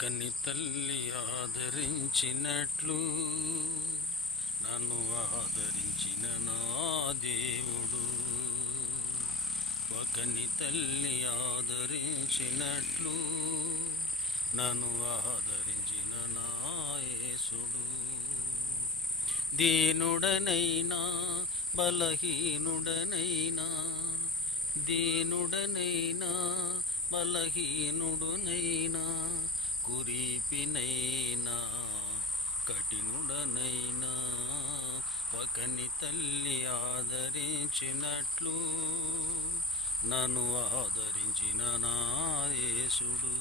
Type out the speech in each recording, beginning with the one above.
కని తల్లి ఆదరించినట్లు నన్ను ఆదరించిన నా దేవుడు. ఒకని తల్లి ఆదరించినట్లు నన్ను ఆదరించిన నా యేసుడు. దీనుడనైనా బలహీనుడనైనా, దీనుడనైనా బలహీనుడునైనా, కురీపినైనా కఠినుడనైనా, ఒకని తల్లి ఆదరించినట్లు నన్ను ఆదరించిన నా యేసుడు.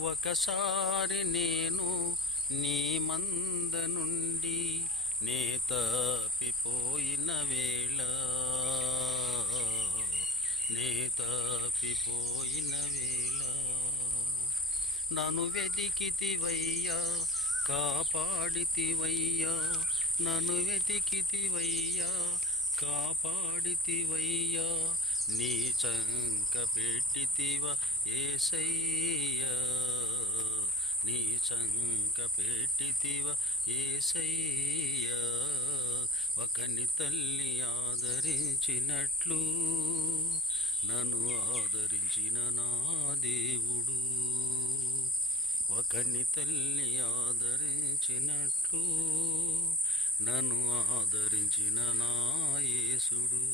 ఒకసారి నేను నీ మంద నుండి నే తప్పిపోయిన వేళ, నే తప్పిపోయిన వేళ నన్ను వెతికితివయ్యా, కాపాడితివయ్యా, నన్ను వెతికితివయ్యా, కాపాడితివయ్యా, నీ చంక పెట్టితివ యేసయ్యా, నీ చంక పెట్టితివ యేసయ్యా. ఒకని తల్లి ఆదరించినట్లు నన్ను ఆదరించిన నా దేవుడు. ఒకని తల్లి ఆదరించినట్లు నన్ను ఆదరించిన నా యేసుడు.